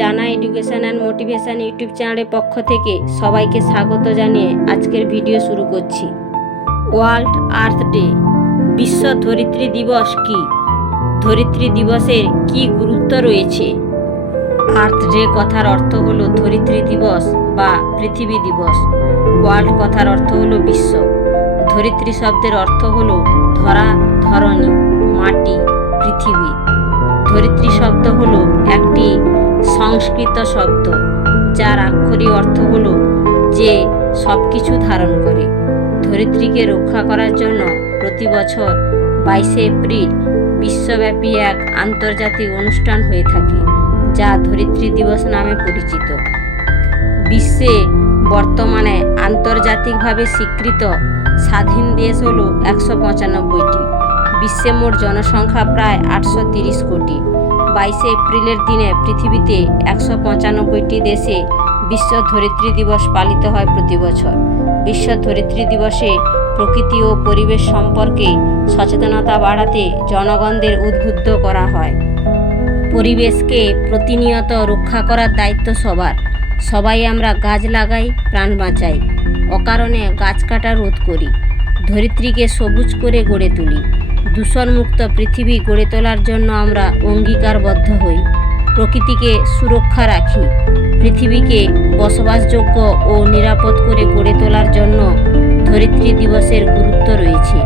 জানা education and motivation YouTube চ্যানেলের পক্ষ থেকে সবাইকে স্বাগত জানিয়ে আজকের ভিডিও শুরু করছি। ওয়ার্ল্ড আর্থ ডে, বিশ্ব ধরিত্রী দিবস কি? ধরিত্রী দিবসের কি গুরুত্ব রয়েছে? আর্থ ডে কথার অর্থ হলো ধরিত্রী দিবস বা পৃথিবী দিবস। ওয়ার্ল্ড কথার অর্থ হলো বিশ্ব। ধরিত্রী শব্দের অর্থ হলো ধরা, ধরণী, মাটি, পৃথিবী। ধরিত্রী শব্দ হলো একটি সংস্কৃত শব্দ যার আক্ষরিক অর্থ হলো যে সব কিছু ধারণ করে। ধরিত্রীকে রক্ষা করার জন্য প্রতি বছর 22শে এপ্রিল বিশ্বব্যাপী এক আন্তর্জাতিক অনুষ্ঠান হয়ে থাকে যা ধরিত্রী দিবস নামে পরিচিত। বিশ্বে বর্তমানে আন্তর্জাতিকভাবে স্বীকৃত স্বাধীন দেশ হলো 195টি। বিশ্বে মোট জনসংখ্যা প্রায় 830 কোটি। 22শে এপ্রিলের দিনে পৃথিবীতে 195টি দেশে বিশ্ব ধরিত্রী দিবস পালিত হয় প্রতি বছর। বিশ্ব ধরিত্রী দিবসে প্রকৃতি ও পরিবেশ সম্পর্কে সচেতনতা বাড়াতে জনগণদের উদ্বুদ্ধ করা হয়। পরিবেশকে প্রতিনিয়ত রক্ষা করার দায়িত্ব সবার। সবাই আমরা গাছ লাগাই, প্রাণ বাঁচাই, অকারণে গাছ কাটা রোধ করি, ধরিত্রীকে সবুজ করে গড়ে তুলি। দূষণমুক্ত পৃথিবী গড়ে তোলার জন্য আমরা অঙ্গীকারবদ্ধ হই। প্রকৃতিকে সুরক্ষা রাখি। পৃথিবীকে বসবাসযোগ্য ও নিরাপদ করে গড়ে তোলার জন্য ধরিত্রী দিবসের গুরুত্ব রয়েছে।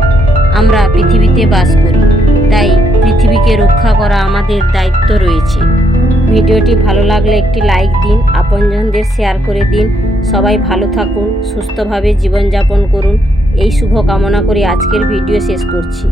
আমরা পৃথিবীতে বাস করি, তাই পৃথিবীকে রক্ষা করা আমাদের দায়িত্ব রয়েছে। ভিডিওটি ভালো লাগলে একটি লাইক দিন, আপনজনদের শেয়ার করে দিন। সবাই ভালো থাকুন, সুস্থভাবে জীবনযাপন করুন, এই শুভ কামনা করে আজকের ভিডিও শেষ করছি।